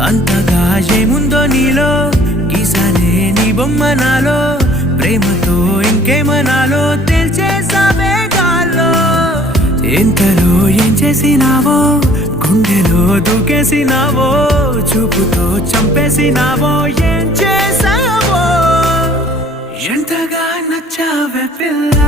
అంతగా ఏముందో నీలో గీసానే నీ బొమ్మ నాలో ప్రేమతో ఇంకేమనాలో తెలిచేసావే గాల్లో ఎంతలో ఏం చేసినావో గుండెలో దూకేసినావో చూపుతో చంపేసినావో ఏం చేసావో ఎంతగా నచ్చావే పిల్ల